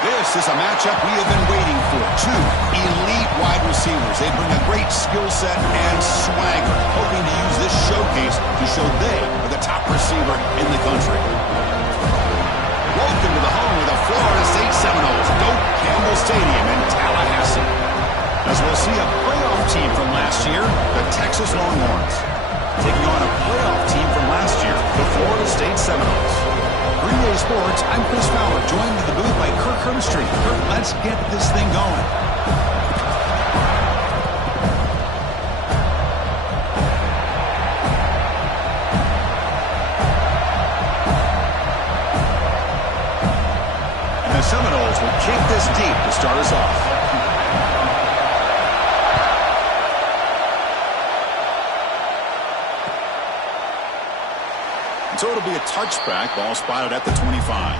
This is a matchup we have been waiting for. Two elite wide receivers. They bring a great skill set and swagger, hoping to use this showcase to show they are the top receiver in the country. Welcome to the home of the Florida State Seminoles, Doak Campbell Stadium in Tallahassee. As we'll see a playoff team from last year, the Texas Longhorns, taking on a playoff team from last year, the Florida State Seminoles. Green Day Sports, I'm Chris Fowler, joined in the booth by Kirk Herbstreit. Kirk, let's get this thing going. And the Seminoles will kick this deep to start us off. So it'll be a touchback, ball spotted at the 25.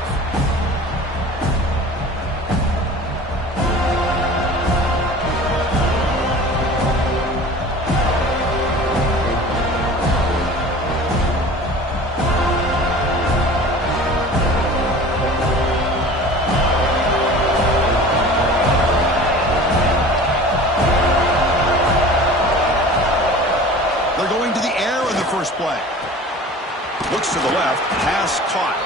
They're going to the air in the first play. Looks to the left, pass caught.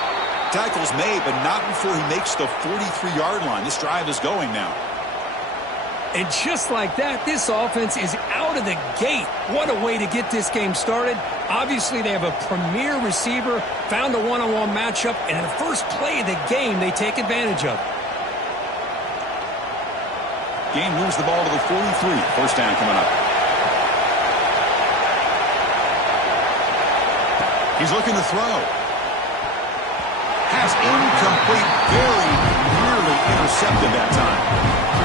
Tackles made, but not before he makes the 43-yard line. This drive is going now. And just like that, this offense is out of the gate. What a way to get this game started. Obviously, they have a premier receiver, found a one-on-one matchup, and in the first play of the game, they take advantage of it. Game moves the ball to the 43. First down coming up. He's looking to throw. Pass incomplete, very nearly intercepted that time.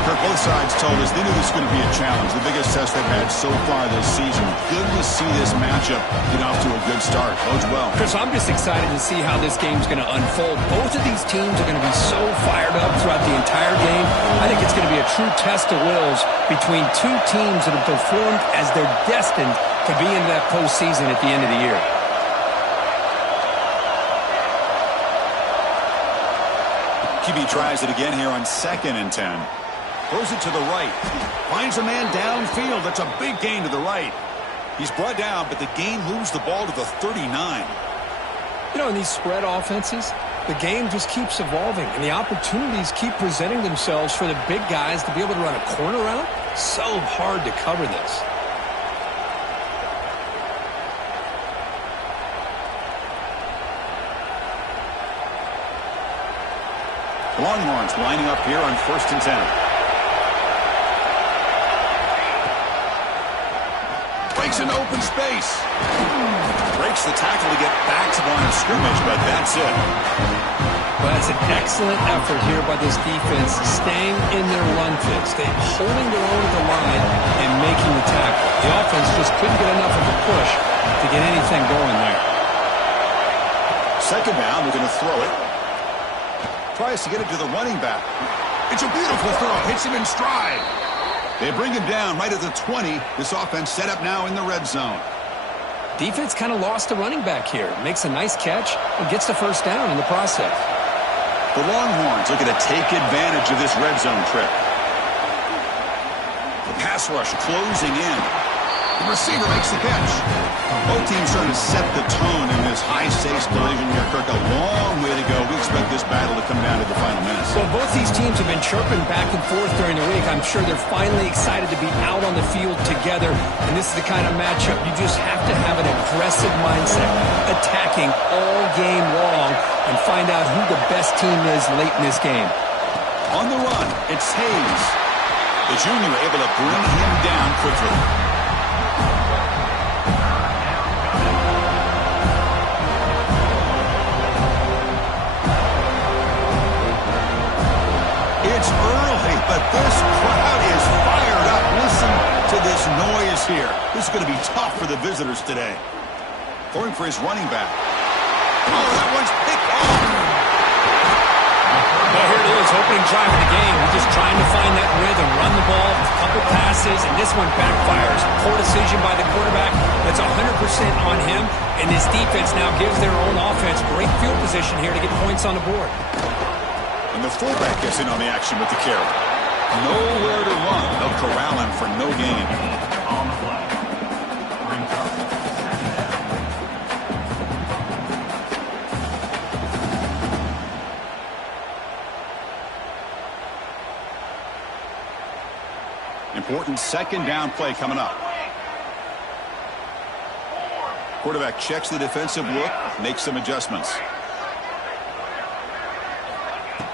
Kirk, both sides told us they knew this was going to be a challenge, the biggest test they've had so far this season. Good to see this matchup get off to a good start. Bodes well. Chris, I'm just excited to see how this game's going to unfold. Both of these teams are going to be so fired up throughout the entire game. I think it's going to be a true test of wills between two teams that have performed as they're destined to be into that postseason at the end of the year. QB tries it again here on 2nd and 10. Throws it to the right. Finds a man downfield. That's a big gain to the right. He's brought down, but the gain moves the ball to the 39. You know, in these spread offenses, the game just keeps evolving, and the opportunities keep presenting themselves for the big guys to be able to run a corner route. So hard to cover this. Longhorns lining up here on 1st and 10. Breaks an open space. Breaks the tackle to get back to the line of scrimmage, but that's it. Well, that's an excellent effort here by this defense, staying in their run fix. They're holding their own at the line and making the tackle. The offense just couldn't get enough of a push to get anything going there. 2nd down, we're going to throw it. Tries to get it to the running back. It's a beautiful throw. Hits him in stride. They bring him down right at the 20. This offense set up now in the red zone. Defense kind of lost the running back here. Makes a nice catch and gets the first down in the process. The Longhorns looking to take advantage of this red zone trip. The pass rush closing in. The receiver makes the catch. Both teams trying to set the tone in this high-stakes collision here. Kirk, a long way to go. We expect this battle to come down to the final minutes. Well, both these teams have been chirping back and forth during the week. I'm sure they're finally excited to be out on the field together. And this is the kind of matchup you just have to have an aggressive mindset, attacking all game long, and find out who the best team is late in this game. On the run, it's Hayes. The junior able to bring him down quickly. It's early, but this crowd is fired up. Listen to this noise here. This is going to be tough for the visitors today. Throwing for his running back. Oh, that one's picked off. Well, here it is, opening drive of the game. We're just trying to find that rhythm, run the ball, a couple passes, and this one backfires. Poor decision by the quarterback. That's 100% on him, and this defense now gives their own offense great field position here to get points on the board. And the fullback gets in on the action with the carry. Nowhere to run. They'll corral him for no gain. On the play. Brings up. Important second down play coming up. Quarterback checks the defensive look, makes some adjustments.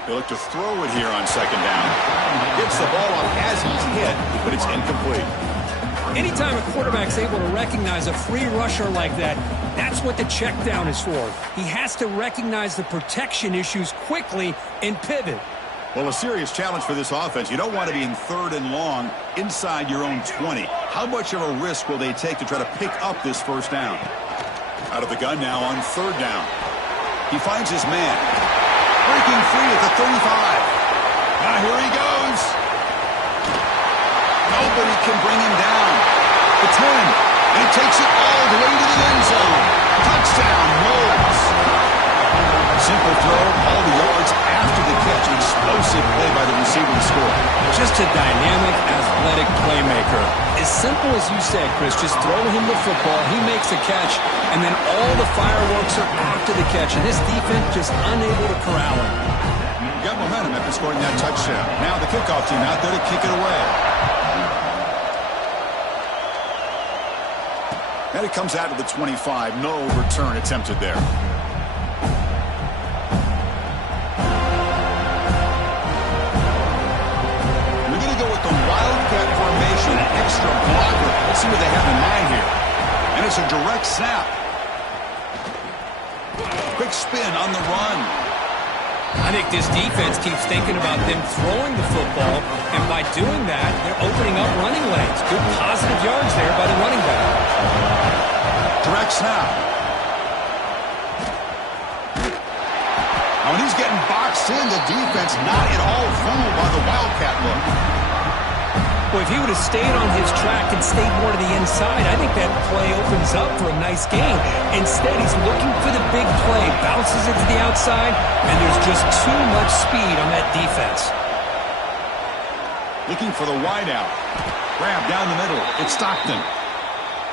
They look to throw it here on second down. Gets the ball off as he's hit, but it's incomplete. Anytime a quarterback's able to recognize a free rusher like that, that's what the check down is for. He has to recognize the protection issues quickly and pivot. Well, a serious challenge for this offense. You don't want to be in 3rd and long inside your own 20. How much of a risk will they take to try to pick up this first down? Out of the gun now on 3rd down. He finds his man. Breaking free at the 35. Now here he goes. Nobody can bring him down. The 10. And he takes it all the way to the end zone. Touchdown, Knowles. Simple throw, all the yards after the catch. Explosive play by the receiver to score. Just a dynamic, athletic playmaker. As simple as you said, Chris, just throw him the football, he makes a catch, and then all the fireworks are after the catch, and this defense just unable to corral him. Got momentum after scoring that touchdown. Now the kickoff team out there to kick it away. And it comes out of the 25. No return attempted there. Wildcat formation, an extra blocker. Let's see what they have in mind here. And it's a direct snap. Quick spin on the run. I think this defense keeps thinking about them throwing the football, and by doing that, they're opening up running lanes. Good positive yards there by the running back. Direct snap. Now when he's getting boxed in, the defense not at all fooled by the Wildcat look. Well, if he would have stayed on his track and stayed more to the inside, I think that play opens up for a nice gain. Instead, he's looking for the big play, bounces it to the outside, and there's just too much speed on that defense. Looking for the wideout. Grab down the middle. It's Stockton.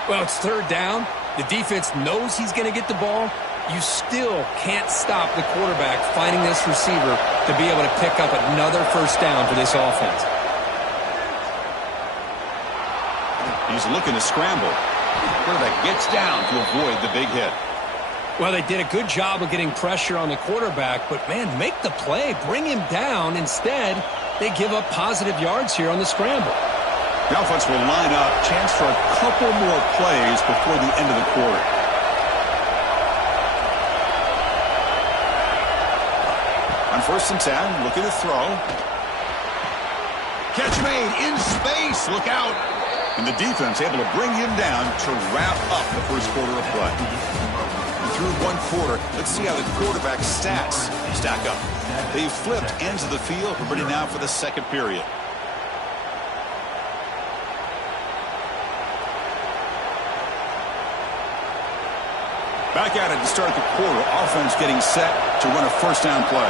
Well, it's 3rd down. The defense knows he's going to get the ball. You still can't stop the quarterback finding this receiver to be able to pick up another first down for this offense. He's looking to scramble. Quarterback gets down to avoid the big hit. Well, they did a good job of getting pressure on the quarterback, but, man, make the play. Bring him down. Instead, they give up positive yards here on the scramble. The offense will line up. Chance for a couple more plays before the end of the quarter. On 1st and 10, looking to throw. Catch made in space. Look out. And the defense able to bring him down to wrap up the first quarter of play. And through one quarter, let's see how the quarterback's stats stack up. They've flipped ends of the field. We're ready now for the second period. Back at it to start the quarter. Offense getting set to run a first down play.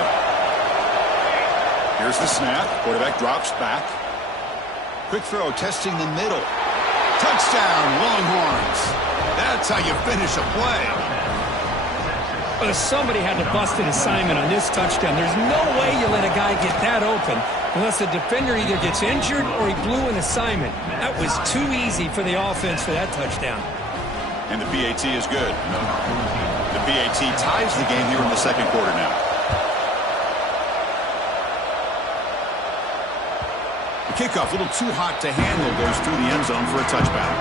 Here's the snap. Quarterback drops back. Quick throw, testing the middle. Touchdown, Longhorns. That's how you finish a play. But somebody had to bust an assignment on this touchdown. There's no way you let a guy get that open unless the defender either gets injured or he blew an assignment. That was too easy for the offense for that touchdown. And the PAT is good. The PAT ties the game here in the second quarter now. The kickoff, a little too hot to handle, goes through the end zone for a touchback.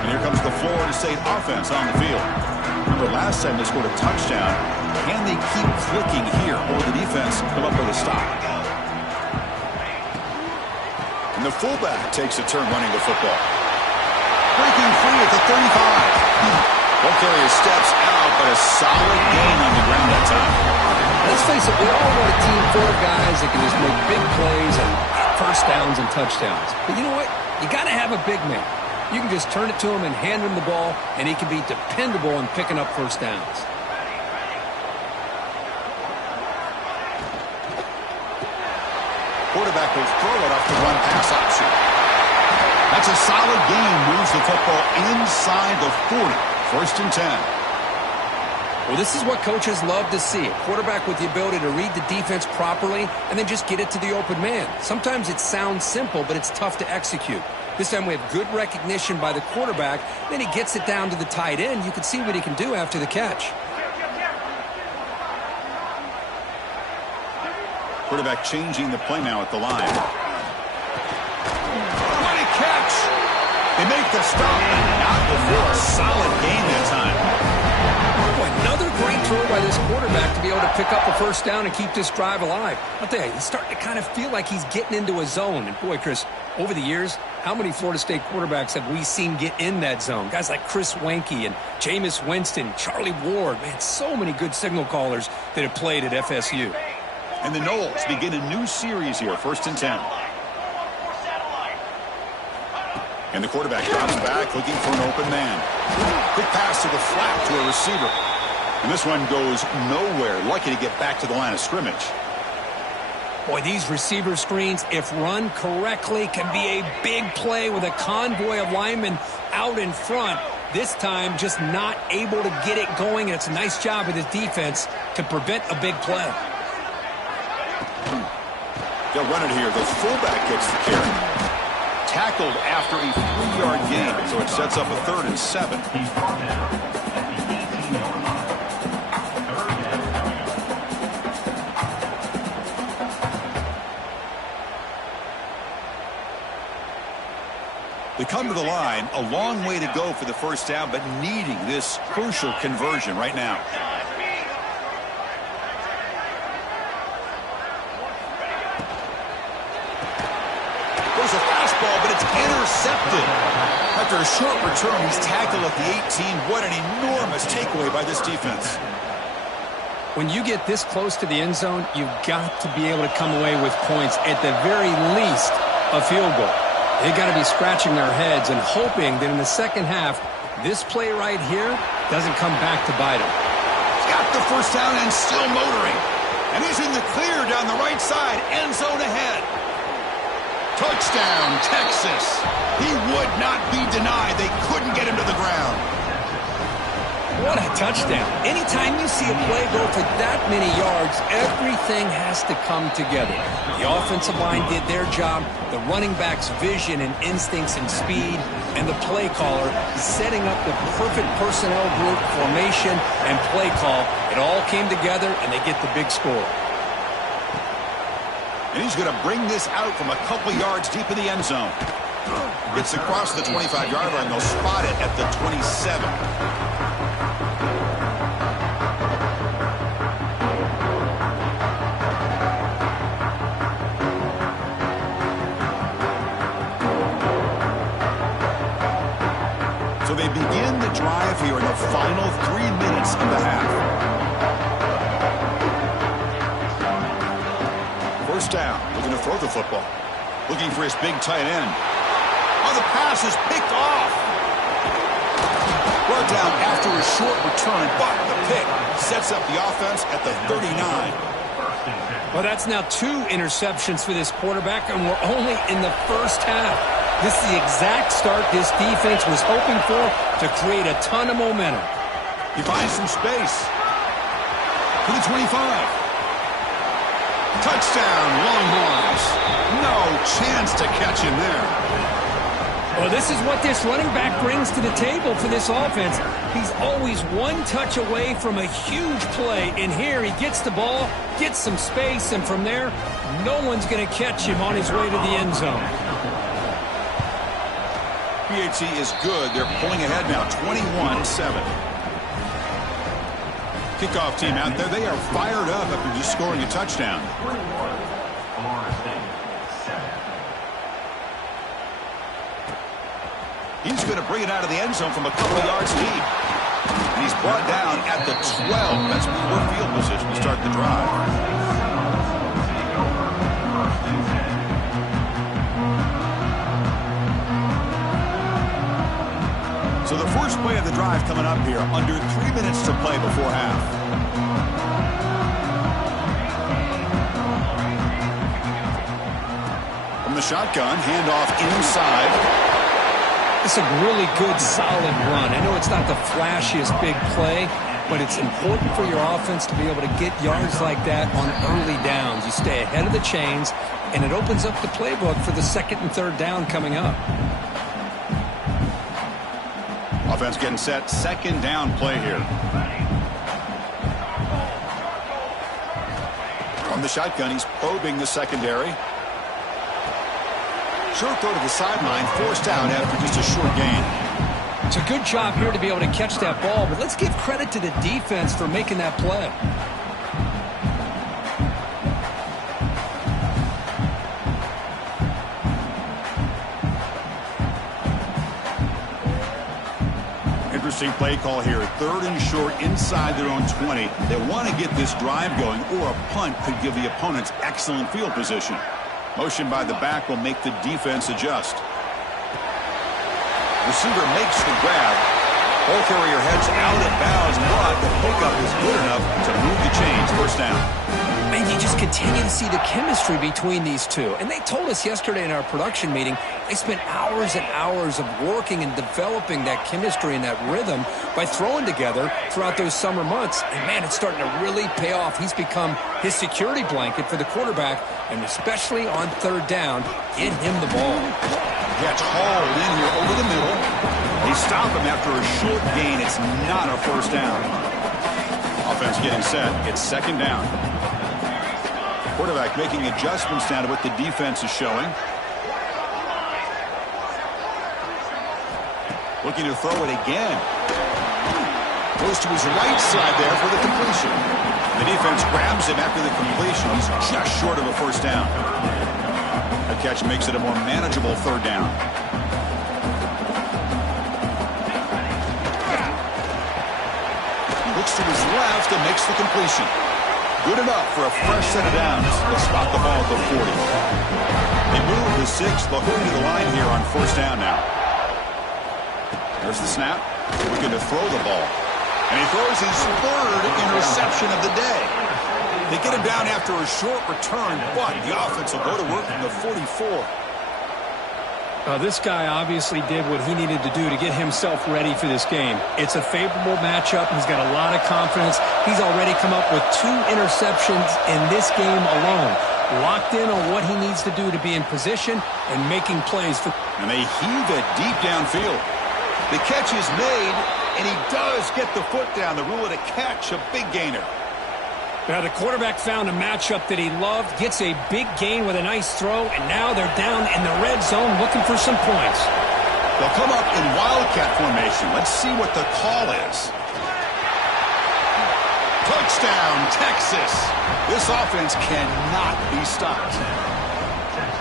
And here comes the Florida State offense on the field. Remember last time they scored a touchdown. Can they keep clicking here, or will the defense come up with a stop? And the fullback takes a turn running the football. Breaking free at the 35. Won't carry his steps out, but a solid gain on the ground that time. Let's face it, we all want a team full of guys that can just make big plays and first downs and touchdowns. But you know what? You got to have a big man. You can just turn it to him and hand him the ball, and he can be dependable in picking up first downs. Quarterback will throw it off the run pass option. That's a solid gain. Moves the football inside the 40. First and 10. Well, this is what coaches love to see. A quarterback with the ability to read the defense properly and then just get it to the open man. Sometimes it sounds simple, but it's tough to execute. This time we have good recognition by the quarterback. Then he gets it down to the tight end. You can see what he can do after the catch. Quarterback changing the play now at the line. What a catch! They make the stop, and not before a solid gain that time. Boy, another great throw by this quarterback to be able to pick up a first down and keep this drive alive. I'll tell you, he's starting to kind of feel like he's getting into a zone. And boy, Chris, over the years, how many Florida State quarterbacks have we seen get in that zone? Guys like Chris Wenke and Jameis Winston, Charlie Ward. Man, so many good signal callers that have played at FSU. And the Noles begin a new series here, first and 10. And the quarterback drops back, looking for an open man. Quick pass to the flat to a receiver. And this one goes nowhere. Lucky to get back to the line of scrimmage. Boy, these receiver screens, if run correctly, can be a big play with a convoy of linemen out in front. This time, just not able to get it going. And it's a nice job of his defense to prevent a big play. They'll run it here. The fullback gets the carry. Tackled after a 3-yard gain, so it sets up a 3rd and 7. He's brought down at the 18-yard line. They come to the line, a long way to go for the first down, but needing this crucial conversion right now. There's a fastball, but it's intercepted. After a short return, he's tackled at the 18. What an enormous takeaway by this defense. When you get this close to the end zone, you've got to be able to come away with points, at the very least, a field goal. They've got to be scratching their heads and hoping that in the second half, this play right here doesn't come back to bite him. He's got the first down and still motoring. And he's in the clear down the right side, end zone ahead. Touchdown, Texas. He would not be denied. They couldn't get him to the ground. What a touchdown. Anytime you see a play go for that many yards, everything has to come together. The offensive line did their job, the running back's vision and instincts and speed, and the play caller setting up the perfect personnel group, formation, and play call. It all came together, and they get the big score. And he's going to bring this out from a couple yards deep in the end zone. Gets across the 25-yard line. They'll spot it at the 27. So they begin the drive here in the final 3 minutes of the half. First down, looking to throw the football. Looking for his big tight end. Oh, the pass is picked off. Brought down after a short return, but the pick sets up the offense at the 39. Well, that's now 2 interceptions for this quarterback, and we're only in the first half. This is the exact start this defense was hoping for to create a ton of momentum. He finds some space. To the 25. Touchdown, Longhorns. No chance to catch him there. Well, this is what this running back brings to the table for this offense. He's always one touch away from a huge play. And here he gets the ball, gets some space, and from there, no one's going to catch him on his way to the end zone. PAT is good. They're pulling ahead now, 21-7. Kickoff team out there. They are fired up after just scoring a touchdown. He's going to bring it out of the end zone from a couple of yards deep. And he's brought down at the 12. That's poor field position to start the drive. So the first play of the drive coming up here, under 3 minutes to play before half. From the shotgun, handoff inside. It's a really good, solid run. I know it's not the flashiest big play, but it's important for your offense to be able to get yards like that on early downs. You stay ahead of the chains, and it opens up the playbook for the second and third down coming up. Offense getting set, second down play here. From the shotgun, he's probing the secondary. Short throw to the sideline, forced out after just a short gain. It's a good job here to be able to catch that ball, but let's give credit to the defense for making that play. Interesting play call here. Third and short inside their own 20. They want to get this drive going, or a punt could give the opponents excellent field position. Motion by the back will make the defense adjust. Receiver makes the grab. Ball carrier heads out of bounds, but the pickup is good enough to move the chains. First down. Man, you just continue to see the chemistry between these two. And they told us yesterday in our production meeting, they spent hours and hours of working and developing that chemistry and that rhythm by throwing together throughout those summer months. And, man, it's starting to really pay off. He's become his security blanket for the quarterback, and especially on third down, get him the ball. Gets hauled in here over the middle. They stop him after a short gain. It's not a first down. Offense getting set. It's second down. Quarterback making adjustments now to what the defense is showing. Looking to throw it again. Goes to his right side there for the completion. The defense grabs him after the completion. He's just short of a first down. The catch makes it a more manageable third down. He looks to his left and makes the completion. Good enough for a fresh set of downs. They'll spot the ball at the 40. They move the 6. They'll hurry to the line here on first down now. There's the snap. Looking to throw the ball. And he throws his third interception of the day. They get him down after a short return, but the offense will go to work from the 44. This guy obviously did what he needed to do to get himself ready for this game. It's a favorable matchup. He's got a lot of confidence. He's already come up with 2 interceptions in this game alone. Locked in on what he needs to do to be in position and making plays for. And they heave it deep downfield. The catch is made, and he does get the foot down. The rule of a catch, a big gainer. Now, the quarterback found a matchup that he loved, gets a big gain with a nice throw, and now they're down in the red zone looking for some points. They'll come up in wildcat formation. Let's see what the call is. Touchdown, Texas. This offense cannot be stopped.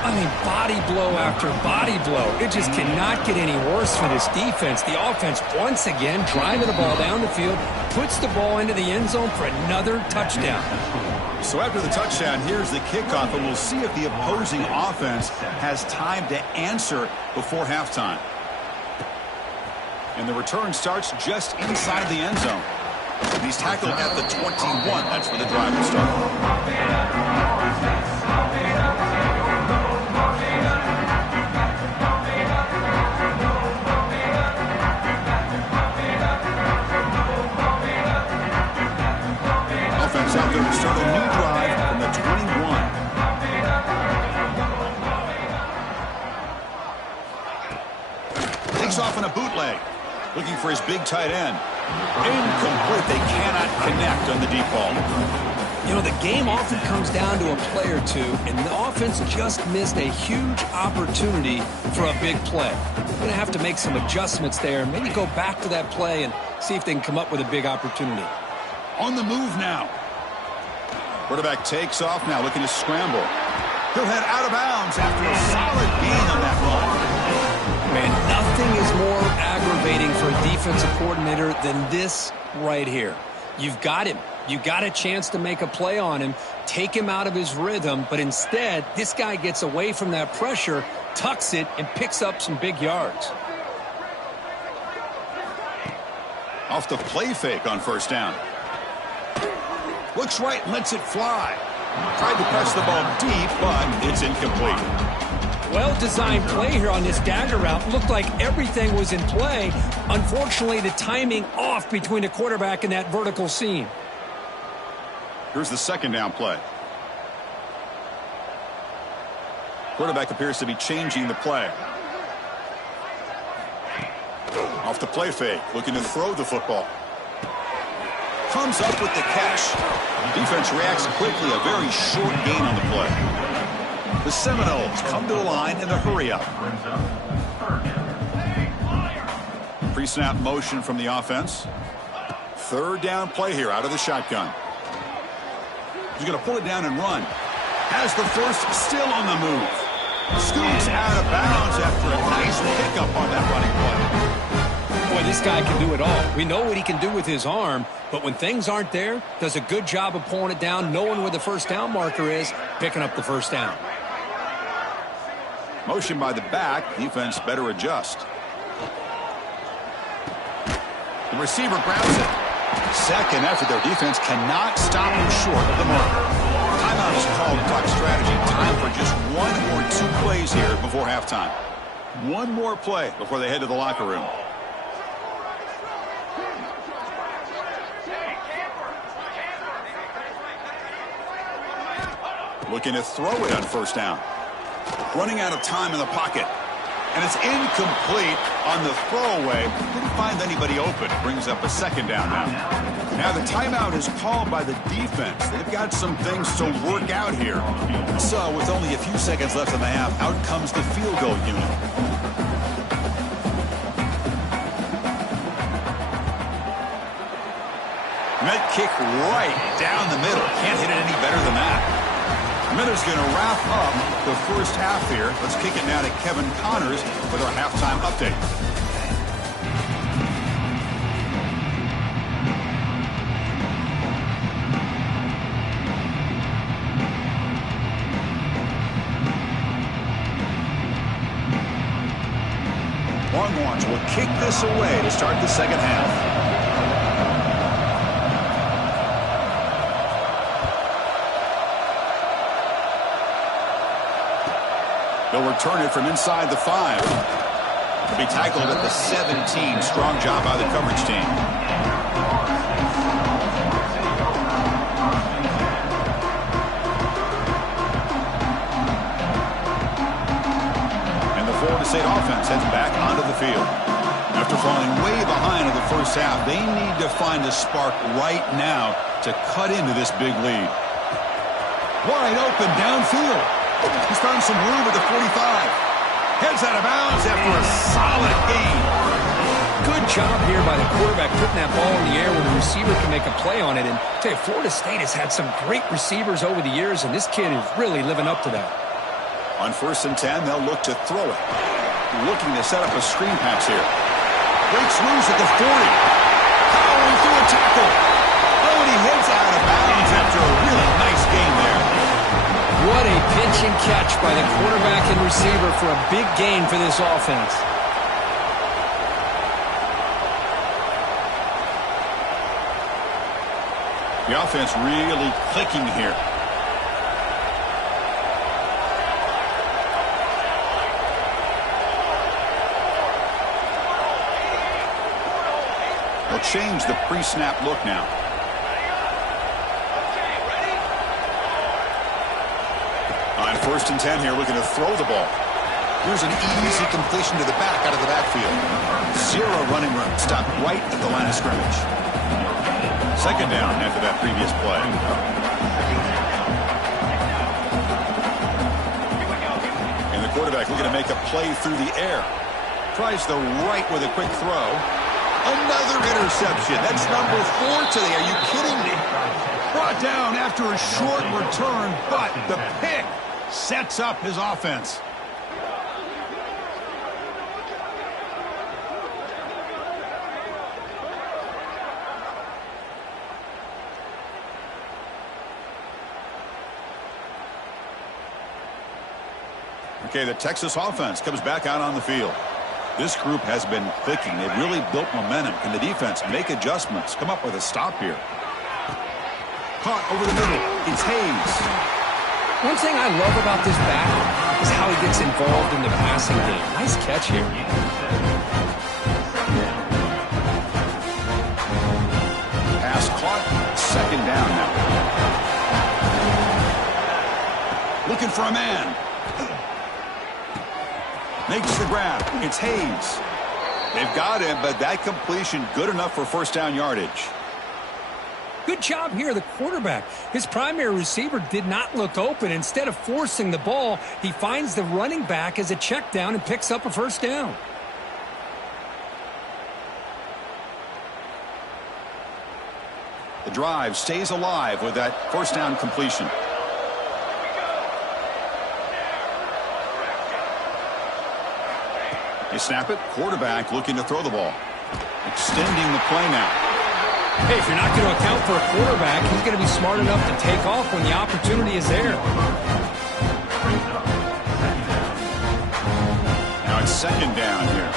I mean, body blow after body blow. It just cannot get any worse for this defense. The offense, once again, driving the ball down the field, puts the ball into the end zone for another touchdown. So after the touchdown, here's the kickoff, and we'll see if the opposing offense has time to answer before halftime. And the return starts just inside the end zone. He's tackled at the 21. That's where the drive will start. Out there to start a new drive from the 21. Takes off on a bootleg. Looking for his big tight end. Incomplete. They cannot connect on the deep ball. You know, the game often comes down to a play or two, and the offense just missed a huge opportunity for a big play. They're going to have to make some adjustments there, maybe go back to that play and see if they can come up with a big opportunity. On the move now. Quarterback takes off now, looking to scramble. He'll head out of bounds after a solid gain on that run. Man, nothing is more aggravating for a defensive coordinator than this right here. You've got him. You got a chance to make a play on him, take him out of his rhythm, but instead, this guy gets away from that pressure, tucks it, and picks up some big yards. Off the play fake on first down. Looks right and lets it fly. Tried to press the ball deep, but it's incomplete. Well-designed play here on this dagger route. Looked like everything was in play. Unfortunately, the timing off between the quarterback and that vertical seam. Here's the second down play. Quarterback appears to be changing the play. Off the play fake, looking to throw the football. Comes up with the catch. The defense reacts quickly, a very short gain on the play. The Seminoles come to the line in the hurry-up. Pre-snap motion from the offense. Third down play here out of the shotgun. He's going to pull it down and run. Has the first, still on the move. Scoots out of bounds after a nice pickup on that running play. Boy, this guy can do it all. We know what he can do with his arm, but when things aren't there, does a good job of pulling it down, knowing where the first down marker is, picking up the first down. Motion by the back. Defense better adjust. The receiver grabs it. Second effort. Their defense cannot stop him short of the mark. Timeout is called to talk strategy. Time for just one or two plays here before halftime. One more play before they head to the locker room. Looking to throw it on first down. Running out of time in the pocket. And it's incomplete on the throwaway. Didn't find anybody open. Brings up a second down now. Now the timeout is called by the defense. They've got some things to work out here. So with only a few seconds left in the half, out comes the field goal unit. Met kick right down the middle. Can't hit it any better than that. Miller's going to wrap up the first half here. Let's kick it now to Kevin Connors with our halftime update. Longhorns will kick this away to start the second half. They'll return it from inside the 5. They'll be tackled at the 17. Strong job by the coverage team. And the Florida State offense heads back onto the field. After falling way behind in the first half, they need to find a spark right now to cut into this big lead. Wide open downfield. He's found some room at the 45. Heads out of bounds after a solid gain. Good job here by the quarterback putting that ball in the air when the receiver can make a play on it. And I tell you, Florida State has had some great receivers over the years, and this kid is really living up to that. On 1st and 10, they'll look to throw it. Looking to set up a screen pass here. Breaks loose at the 40. Powering through a tackle. Oh, and he heads out of bounds after a really nice gain there. What a pitch and catch by the quarterback and receiver for a big gain for this offense. The offense really clicking here. They'll change the pre-snap look now. On 1st and 10 here, looking to throw the ball. Here's an easy completion to the back out of the backfield. Zero running room. Stopped right at the line of scrimmage. Second down after that previous play. And the quarterback looking to make a play through the air. Tries the right with a quick throw. Another interception. That's number 4 today. Are you kidding me? Brought down after a short return, but the pick sets up his offense. Okay, the Texas offense comes back out on the field. This group has been clicking. They've really built momentum. Can the defense make adjustments? Come up with a stop here. Caught over the middle. It's Hayes. One thing I love about this back is how he gets involved in the passing game. Nice catch here. Pass caught. Second down now. Looking for a man. Makes the grab. It's Hayes. They've got him, but that completion good enough for first down yardage. Good job here, the quarterback. His primary receiver did not look open. Instead of forcing the ball, he finds the running back as a check down and picks up a first down. The drive stays alive with that first down completion. You snap it, quarterback looking to throw the ball. Extending the play now. Hey, if you're not going to account for a quarterback, he's going to be smart enough to take off when the opportunity is there. Now it's second down here.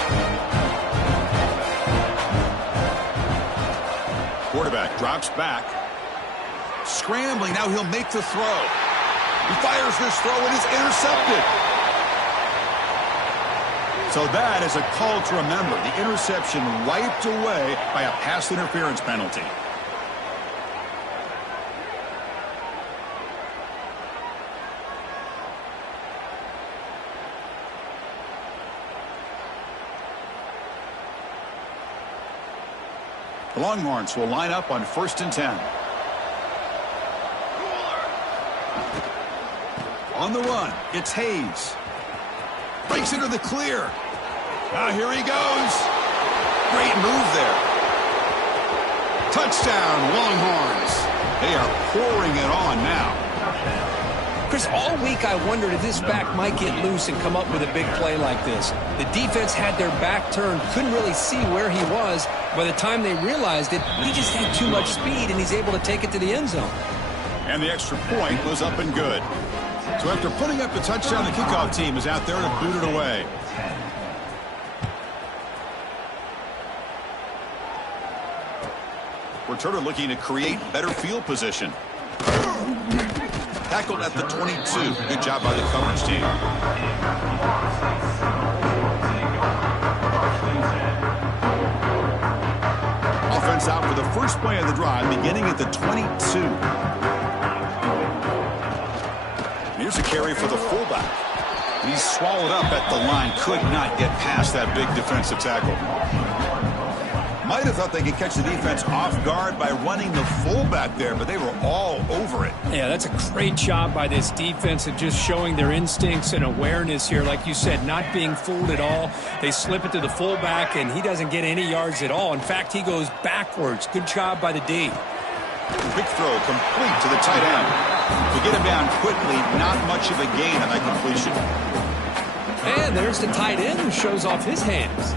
Quarterback drops back. Scrambling, now he'll make the throw. He fires this throw and is intercepted. So that is a call to remember. The interception wiped away by a pass interference penalty. The Longhorns will line up on 1st and 10. On the run, it's Hayes. Breaks into the clear. Now here he goes. Great move there. Touchdown, Longhorns. They are pouring it on now. Chris, all week I wondered if this back might get loose and come up with a big play like this. The defense had their back turned, couldn't really see where he was. By the time they realized it, he just had too much speed, and he's able to take it to the end zone. And the extra point was up and good. So after putting up the touchdown, the kickoff team is out there to boot it away. Returner looking to create better field position. Tackled at the 22. Good job by the coverage team. Offense out for the first play of the drive, beginning at the 22. Here's a carry for the fullback. He's swallowed up at the line. Could not get past that big defensive tackle. Might have thought they could catch the defense off guard by running the fullback there, but they were all over it. Yeah, that's a great job by this defense of just showing their instincts and awareness here. Like you said, not being fooled at all. They slip it to the fullback, and he doesn't get any yards at all. In fact, he goes backwards. Good job by the D. Quick throw complete to the tight end. To get him down quickly, not much of a gain on that completion. And there's the tight end who shows off his hands.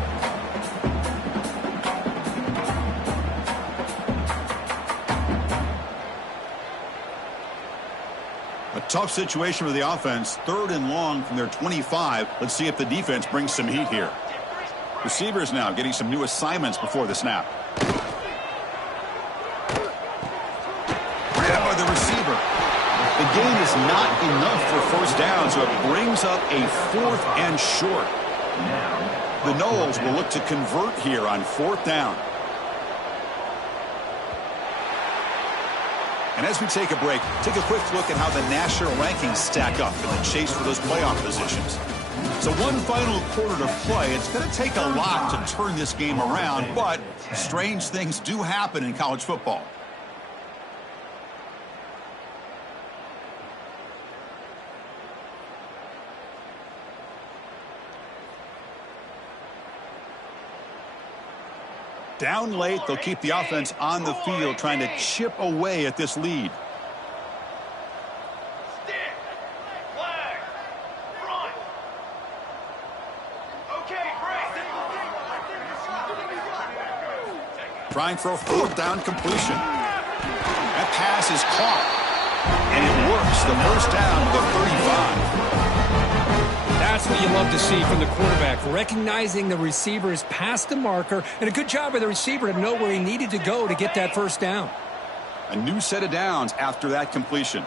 A tough situation for the offense. 3rd and long from their 25. Let's see if the defense brings some heat here. Receivers now getting some new assignments before the snap. Grab by the receiver. The gain is not enough for first down, so it brings up a 4th and short. The Noles will look to convert here on 4th down. And as we take a break, take a quick look at how the national rankings stack up in the chase for those playoff positions. So one final quarter to play. It's going to take a lot to turn this game around, but strange things do happen in college football. Down late, they'll keep the offense on the field, trying to chip away at this lead. Trying for a 4th down completion. That pass is caught. And it works. The first down to the 35. That's what you love to see from the quarterback, recognizing the receiver is past the marker, and a good job by the receiver to know where he needed to go to get that first down. A new set of downs after that completion.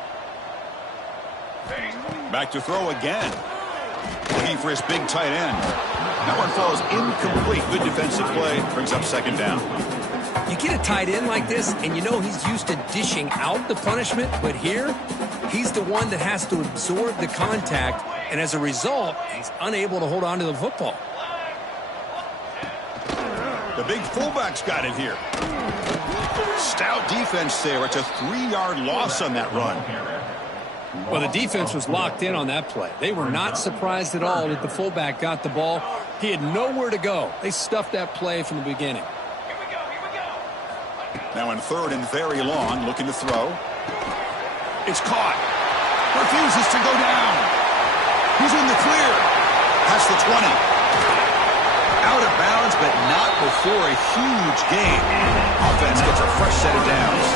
Back to throw again. Looking for his big tight end. That one falls incomplete. Good defensive play. Brings up second down. You get a tight end like this, and you know he's used to dishing out the punishment, but here, he's the one that has to absorb the contact, and as a result, he's unable to hold on to the football. The big fullback's got it here. Stout defense there. It's a 3-yard loss on that run. Well, the defense was locked in on that play. They were not surprised at all that the fullback got the ball. He had nowhere to go. They stuffed that play from the beginning. Now in third and very long, looking to throw. It's caught. Refuses to go down. He's in the clear. Past the 20. Out of bounds, but not before a huge gain. Offense gets a fresh set of downs.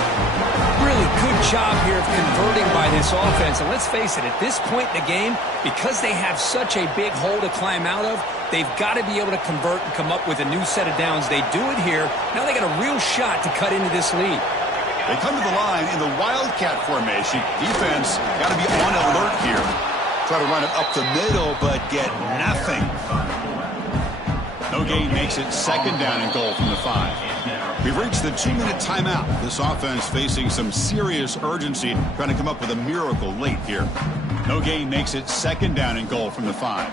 Really good job here of converting by this offense. And let's face it, at this point in the game, because they have such a big hole to climb out of, they've got to be able to convert and come up with a new set of downs. They do it here. Now they got a real shot to cut into this lead. They come to the line in the Wildcat formation. Defense got to be on alert here. Try to run it up the middle, but get nothing. No gain makes it second down and goal from the 5. We've reached the 2-minute timeout. This offense facing some serious urgency, trying to come up with a miracle late here. No gain makes it second down and goal from the 5.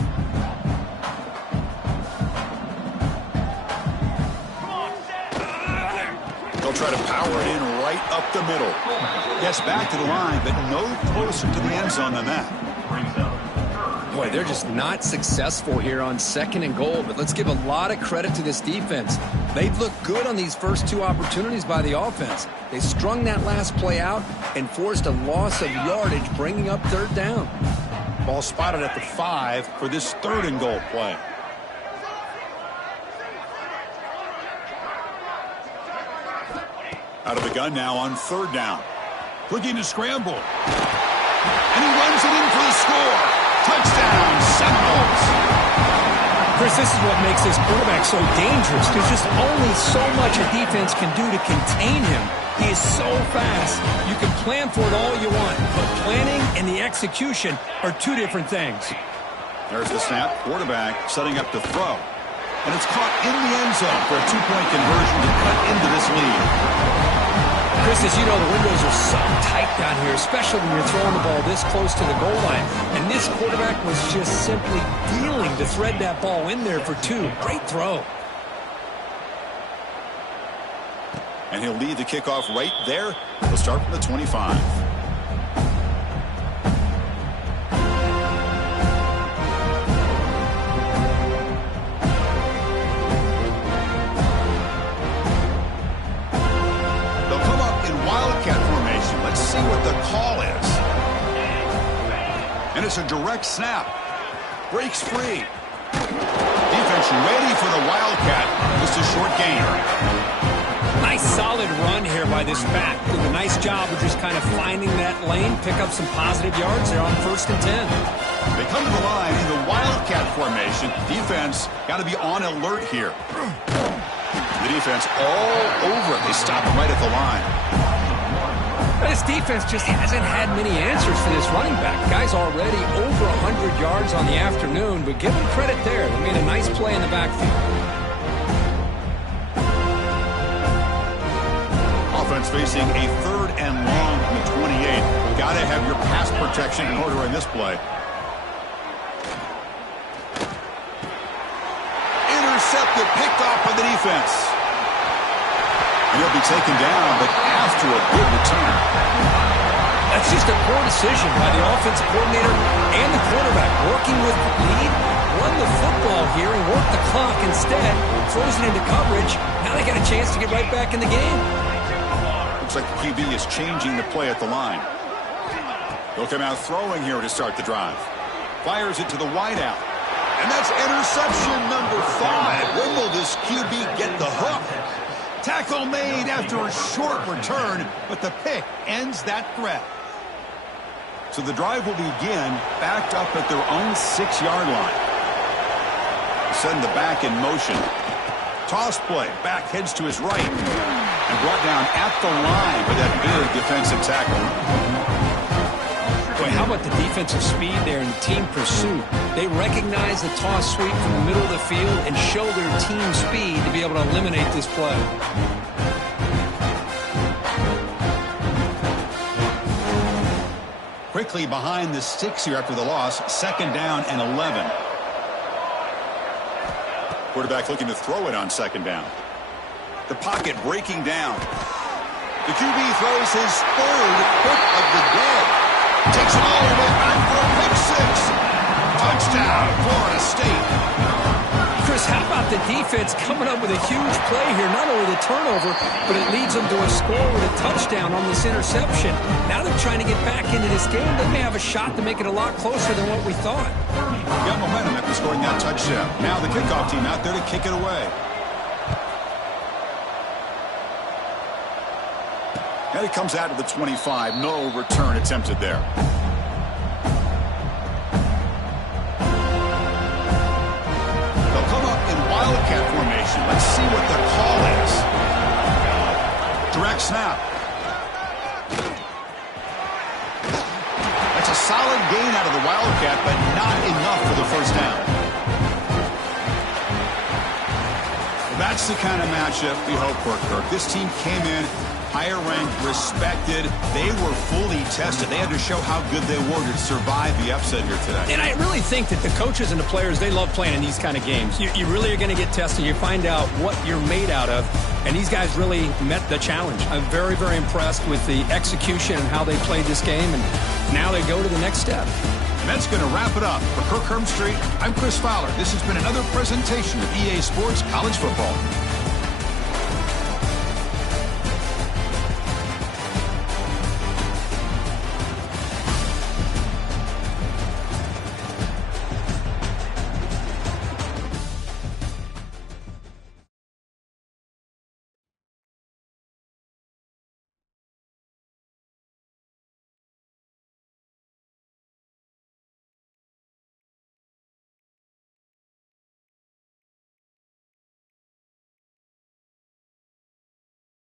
They'll try to power it in right up the middle. Gets back to the line, but no closer to the end zone than that. Boy, they're just not successful here on second and goal, but let's give a lot of credit to this defense. They've looked good on these first 2 opportunities by the offense. They strung that last play out and forced a loss of yardage, bringing up third down. Ball spotted at the 5 for this third and goal play. Out of the gun now on third down. Looking to scramble. And he runs it in for the score. Touchdown, Seminoles. Chris, this is what makes this quarterback so dangerous. There's just only so much a defense can do to contain him. He is so fast. You can plan for it all you want, but planning and the execution are 2 different things. There's the snap. Quarterback setting up to throw. And it's caught in the end zone for a 2-point conversion to cut into this lead. Chris, as you know, the windows are so tight down here, especially when you're throwing the ball this close to the goal line. And this quarterback was just simply dealing to thread that ball in there for 2. Great throw. And he'll lead the kickoff right there. He'll start from the 25. Let's see what the call is. And it's a direct snap. Breaks free. Defense ready for the Wildcat. Just a short gain. Nice solid run here by this back. Did a nice job of just kind of finding that lane, pick up some positive yards there on 1st and 10. They come to the line in the Wildcat formation. Defense got to be on alert here. The defense all over it. They stop it right at the line. This defense just hasn't had many answers for this running back. Guy's already over 100 yards on the afternoon, but give him credit there. They made a nice play in the backfield. Offense facing a third and long from the 28. Got to have your pass protection in order in this play. Intercepted, picked off by the defense. And he'll be taken down, but after a good return. That's just a poor decision by the offensive coordinator and the quarterback. Working with the lead, run the football here and work the clock instead. Throws it into coverage. Now they got a chance to get right back in the game. Looks like the QB is changing the play at the line. He'll come out throwing here to start the drive. Fires it to the wideout. And that's interception number 5. When will this QB get the hook? Tackle made after a short return, but the pick ends that threat. So So the drive will begin backed up at their own 6-yard line. Send the back in motion. Toss play. Back heads to his right. And brought down at the line with that big defensive tackle. Boy, how about the defensive speed there and the team pursuit? They recognize the toss sweep from the middle of the field and show their team speed to be able to eliminate this play. Quickly behind the sticks here after the loss. 2nd down and 11. Quarterback looking to throw it on 2nd down. The pocket breaking down. The QB throws his 3rd pick of the day. Takes it all the way back for a pick 6. Touchdown, Florida State. Chris, how about the defense coming up with a huge play here? Not only the turnover, but it leads them to a score with a touchdown on this interception. Now they're trying to get back into this game. They may have a shot to make it a lot closer than what we thought. Got momentum after scoring that touchdown. Now the kickoff team out there to kick it away. And it comes out of the 25. No return attempted there. They'll come up in wildcat formation. Let's see what the call is. Direct snap. That's a solid gain out of the wildcat, but not enough for the 1st down. That's the kind of matchup we hope for, Kirk. This team came in higher ranked, respected. They were fully tested. They had to show how good they were to survive the upset here today. And I really think that the coaches and the players, they love playing in these kind of games. You really are going to get tested. You find out what you're made out of. And these guys really met the challenge. I'm very, very impressed with the execution and how they played this game. And now they go to the next step. And that's going to wrap it up. For Kirk Herbstreit, I'm Chris Fowler. This has been another presentation of EA Sports College Football.